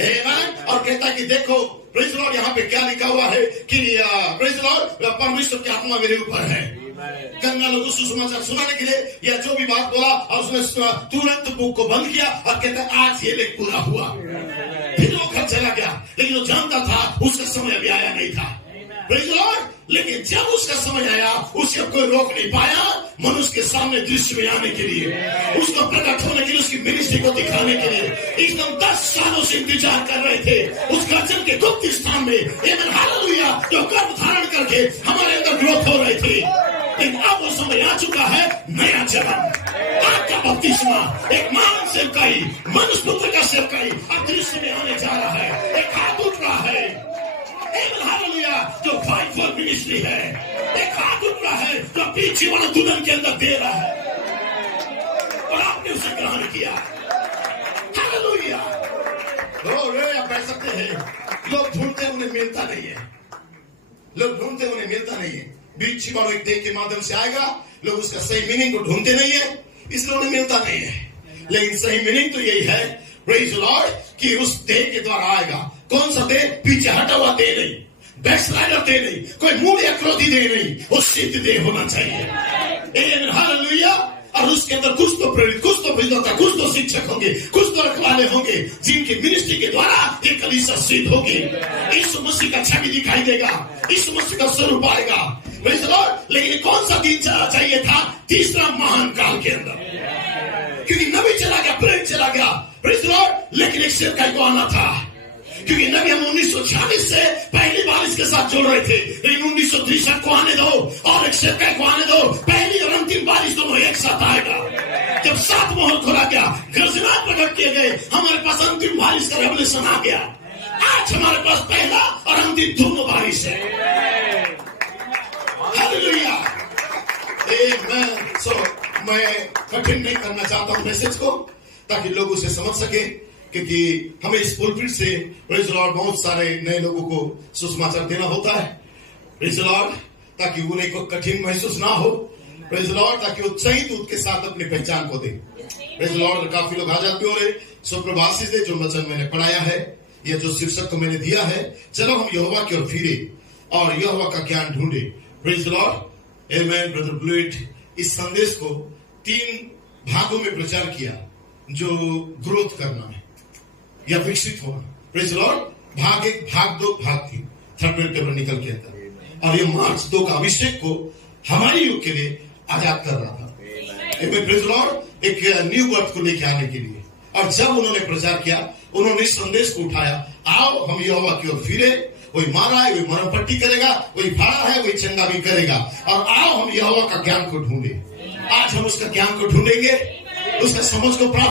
आमेन। और कहता कि देखो प्रेज़ लॉर्ड, यहाँ पे क्या लिखा हुआ है कि प्रेज़ लॉर्ड, परमेश्वर की आत्मा मेरे ऊपर है गंगा लोगों सुसमाचार सुनाने के लिए, या जो भी बात बोला, और उसने तुरंत बुक को बंद किया और कहता आज ये लेख पूरा हुआ। फिर वो घर चला गया, लेकिन वो जानता था उसका समय अभी आया नहीं था। प्रेज़ लॉर्ड, लेकिन जब उसका समय आया उसे कोई रोक नहीं पाया मनुष्य के सामने दृश्य में आने के लिए, उसको प्रकट होने के लिए, उसकी मिनिस्ट्री को दिखाने के लिए। एकदम 10 सालों से इंतजार कर रहे थे उस गर्जन के गुप्त स्थान में, आमेन हालेलुया, जो गर्भ धारण करके हमारे अंदर ग्रोथ हो रही थी। लेकिन अब वो समय आ चुका है, नया जन्म, आग का बपतिस्मा, एक महान सेवकाई, मनुष्य पुत्र का सेवकाई अब दृश्य में आने जा रहा है। एक हाथ उठ रहा है, हालेलुया, जो फाइट फॉर मिनिस्ट्री है। एक हाथ उठ रहा है जो पीछे वाला दुल्हन के अंदर दे रहा है, और आपने उसे ग्रहण किया। हालेलुया। आप कह सकते हैं लोग ढूंढते उन्हें मिलता नहीं है, लोग ढूंढते उन्हें मिलता नहीं है। बीच वालों एक डे के माध्यम से आएगा, लोग उसका सही मीनिंग को ढूंढते नहीं है, इसलिए उन्हें मिलता नहीं है। लेकिन सही मीनिंग तो यही है, प्रेज़ लॉर्ड, कि उस डे के द्वारा आएगा। कौन सा दे? पीछे हटा हुआ दे नहीं, बैकस्लाइडर दे नहीं, कोई मूड या क्रोधी दे नहीं, वो सिद्ध दे होना चाहिए। Amen hallelujah. और उसके अंदर कुछ तो प्रेरित, कुछ तो विद्वान, कुछ तो शिक्षक होंगे, कुछ तो रखवाले होंगे, जिनकी मिनिस्ट्री के द्वारा ये कलीसिया सिद्ध होगी। यीशु मसीह का छवि दिखाई देगा, यीशु मसीह का स्वरूप आएगा। Praise Lord. लेकिन कौन सा दिन चाहिए था? तीसरा महान काल के अंदर, क्योंकि नबी चला गया, प्रेरित चला गया, प्रेज़ लॉर्ड, लेकिन एक सेवकाई को आना था। क्योंकि नबी हम 1946 से पहली बार इसके साथ जोड़ रहे थे, लेकिन 1963 को आने दो और एक सेवकाई को आने दो। पहली और अंतिम बारिश दोनों एक साथ आएगा। जब 7 मोहर खोला गया, गर्जना प्रकट किए गए, हमारे पास अंतिम बारिश का रेवलेशन आ गया। आज हमारे पास पहला और अंतिम दोनों बारिश है। हालेलुया। आमेन। सो मैं कठिन नहीं करना चाहता हूं मैसेज को, ताकि लोग उसे समझ सके, क्योंकि हमें इस पुलपिट से प्रेज़ लॉर्ड बहुत सारे नए लोगों को सुसमाचार देना होता है। प्रेज़ लॉर्ड, ताकि उन्हें कोई कठिन महसूस ना हो। प्रेज़ लॉर्ड, ताकि वो सही दूत के साथ अपनी पहचान को दे। प्रेज़ लॉर्ड, काफी लोग आ जाते हो, सुप्रभात से जो वचन मैंने पढ़ाया है, या जो शीर्षक को मैंने दिया है, चलो हम यहोवा की ओर फिरे और यहोवा का ज्ञान ढूंढे। Praise Lord. आमेन। ब्रदर ब्लूइट इस संदेश को 3 भागों में प्रचार किया, जो ग्रोथ करना है या विकसित होना। Praise Lord. भाग 1, भाग 2, भाग 3, थर्ड टेबल निकल के अंदर। और ये मार्च 2 का अभिषेक को हमारे युग के लिए आजाद कर रहा था। प्रेज़ लॉर्ड, एक न्यू बर्थ को लेके आने के लिए। और जब उन्होंने प्रचार किया, उन्होंने इस संदेश को उठाया, आओ हम यहोवा की ओर फिरे। वही मारा है, वही मरम पट्टी करेगा, वही फाड़ा है, वही चंगा भी करेगा। और आओ हम यहोवा का ज्ञान को ढूंढे। आज हम उसका ज्ञान को ढूंढेंगे, उसका समझ को प्राप्त